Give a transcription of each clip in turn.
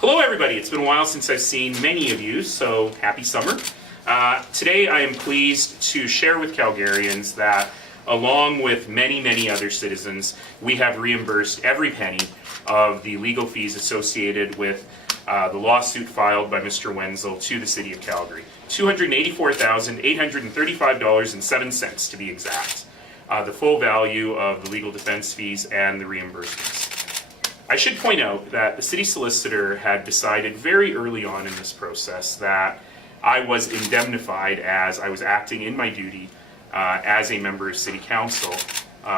Hello everybody, it's been a while since I've seen many of you, so happy summer. Today I am pleased to share with Calgarians that along with many other citizens, we have reimbursed every penny of the legal fees associated with the lawsuit filed by Mr. Wenzel to the City of Calgary. $284,835.07 to be exact. The full value of the legal defense fees and the reimbursements. I should point out that the city solicitor had decided very early on in this process that I was indemnified as I was acting in my duty as a member of City Council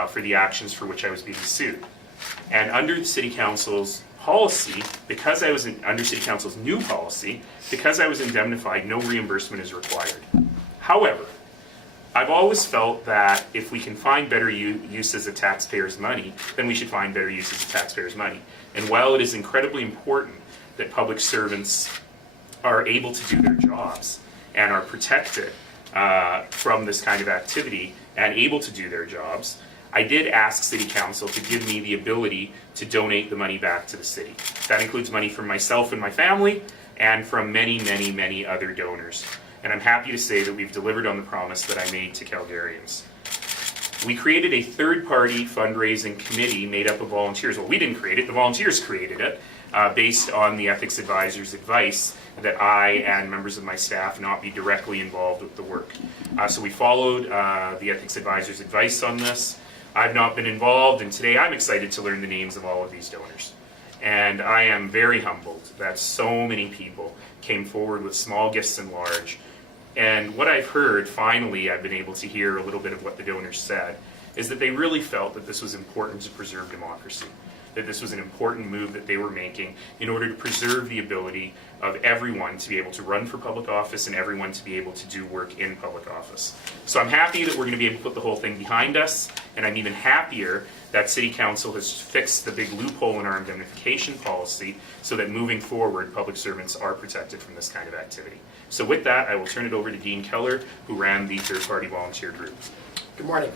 for the actions for which I was being sued. And under the City Council's policy, because I was under City Council's new policy, because I was indemnified, no reimbursement is required. However, I've always felt that if we can find better uses of taxpayers' money, then we should find better uses of taxpayers' money. And while it is incredibly important that public servants are able to do their jobs and are protected from this kind of activity and able to do their jobs, I did ask City Council to give me the ability to donate the money back to the city. That includes money from myself and my family and from many other donors. And I'm happy to say that we've delivered on the promise that I made to Calgarians. We created a third-party fundraising committee made up of volunteers. Well, we didn't create it, the volunteers created it, based on the ethics advisor's advice that I and members of my staff not be directly involved with the work. So we followed the ethics advisor's advice on this. I've not been involved, and today I'm excited to learn the names of all of these donors. And I am very humbled that so many people came forward with small gifts and large. And what I've heard, finally, I've been able to hear a little bit of what the donors said, is that they really felt that this was important to preserve democracy, that this was an important move that they were making in order to preserve the ability of everyone to be able to run for public office and everyone to be able to do work in public office. So I'm happy that we're going to be able to put the whole thing behind us, and I'm even happier that City Council has fixed the big loophole in our indemnification policy so that moving forward, public servants are protected from this kind of activity. So with that, I will turn it over to Dean Keller, who ran the third-party volunteer group. Good morning.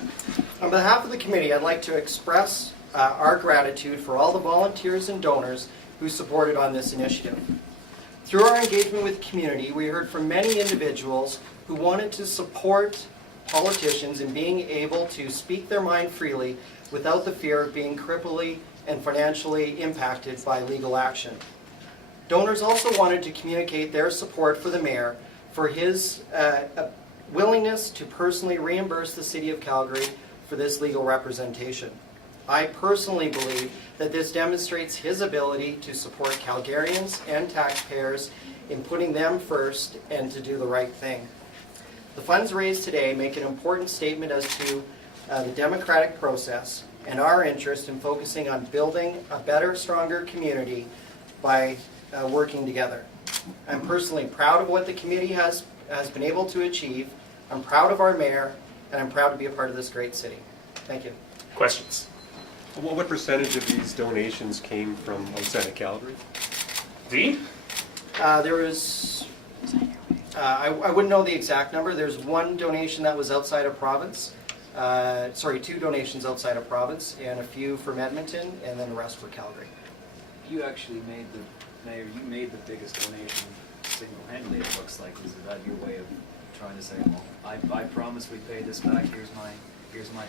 On behalf of the committee, I'd like to express our gratitude for all the volunteers and donors who supported on this initiative. Through our engagement with the community, we heard from many individuals who wanted to support politicians in being able to speak their mind freely without the fear of being cripply and financially impacted by legal action. Donors also wanted to communicate their support for the mayor for his willingness to personally reimburse the City of Calgary for this legal representation. I personally believe that this demonstrates his ability to support Calgarians and taxpayers in putting them first and to do the right thing. The funds raised today make an important statement as to the democratic process and our interest in focusing on building a better, stronger community by working together. I'm personally proud of what the committee has been able to achieve. I'm proud of our mayor, and I'm proud to be a part of this great city. Thank you. Questions? Well, what percentage of these donations came from outside of Calgary? Dean? There was, I wouldn't know the exact number. There's one donation that was outside of province. Two donations outside of province, and a few from Edmonton, and then the rest for Calgary. You actually made the, Mayor, you made the biggest donation single-handedly, it looks like. Is that your way of trying to say, well, I promise we pay this back, here's my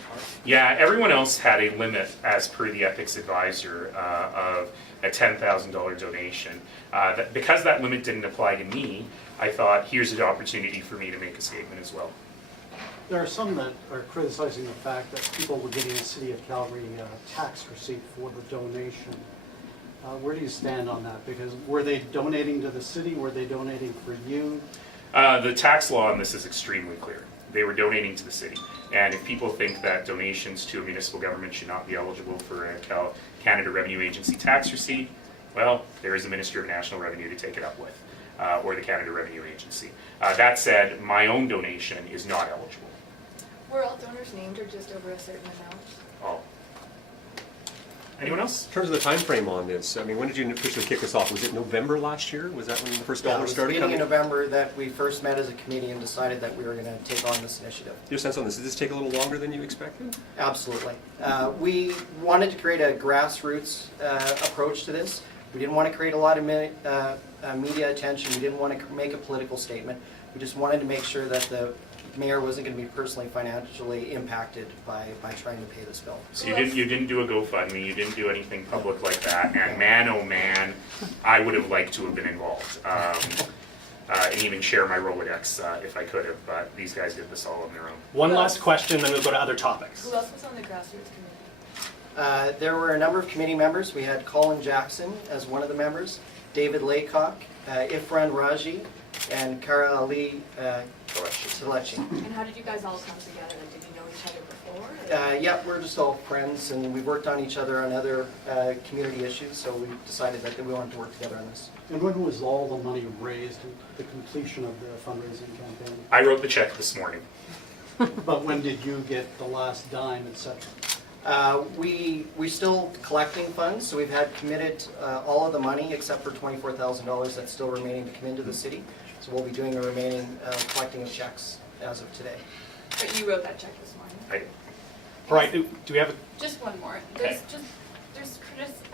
part? Yeah, everyone else had a limit as per the ethics advisor of a $10,000 donation. Because that limit didn't apply to me, I thought here's an opportunity for me to make a statement as well. There are some that are criticizing the fact that people were getting a City of Calgary tax receipt for the donation. Where do you stand on that? Because were they donating to the city? Were they donating for you? The tax law on this is extremely clear. They were donating to the city. And if people think that donations to a municipal government should not be eligible for a Canada Revenue Agency tax receipt, well, there is a Minister of National Revenue to take it up with, or the Canada Revenue Agency. That said, my own donation is not eligible. Were all donors named or just over a certain amount? All. Anyone else? In terms of the time frame on this, I mean, when did you officially kick this off? Was it November last year? Was that when the first dollar started It was beginning coming? in November that we first met as a committee and decided that we were going to take on this initiative. Your sense on this, did this take a little longer than you expected? Absolutely. We wanted to create a grassroots approach to this. We didn't want to create a lot of media attention. We didn't want to make a political statement. We just wanted to make sure that the mayor wasn't going to be personally financially impacted by trying to pay this bill. So you didn't do a GoFundMe, you didn't do anything public like that, and man, oh man, I would have liked to have been involved. And even share my Rolodex if I could have, but these guys did this all on their own. One last question, then we'll go to other topics. Who else was on the grassroots committee? There were a number of committee members. We had Colin Jackson as one of the members, David Laycock, Ifran Raji, and Kara Ali Telechi. And how did you guys all come together? Like, did you know each other before? or- Yeah, we're just all friends, and we've worked on each other on other community issues, so we decided that we wanted to work together on this. And when was all the money raised, the completion of the fundraising campaign? I wrote the check this morning. But when did you get the last dime, et cetera? We're still collecting funds, so we've had committed all of the money except for $24,000 that's still remaining to come into the city. So we'll be doing the remaining collecting of checks as of today. But you wrote that check this morning. I did. All right, do we have a Just one more. Okay.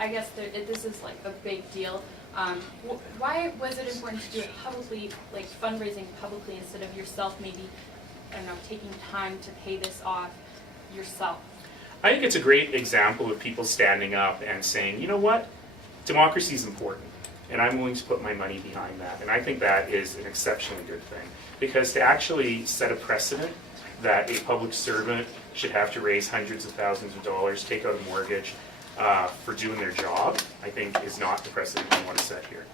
I guess this is like a big deal. Why was it important to do it publicly, like fundraising publicly, instead of yourself maybe, I don't know, taking time to pay this off yourself? I think it's a great example of people standing up and saying, you know what, democracy is important, and I'm willing to put my money behind that. And I think that is an exceptionally good thing, because to actually set a precedent that a public servant should have to raise hundreds of thousands of dollars, take out a mortgage for doing their job, I think is not the precedent we want to set here.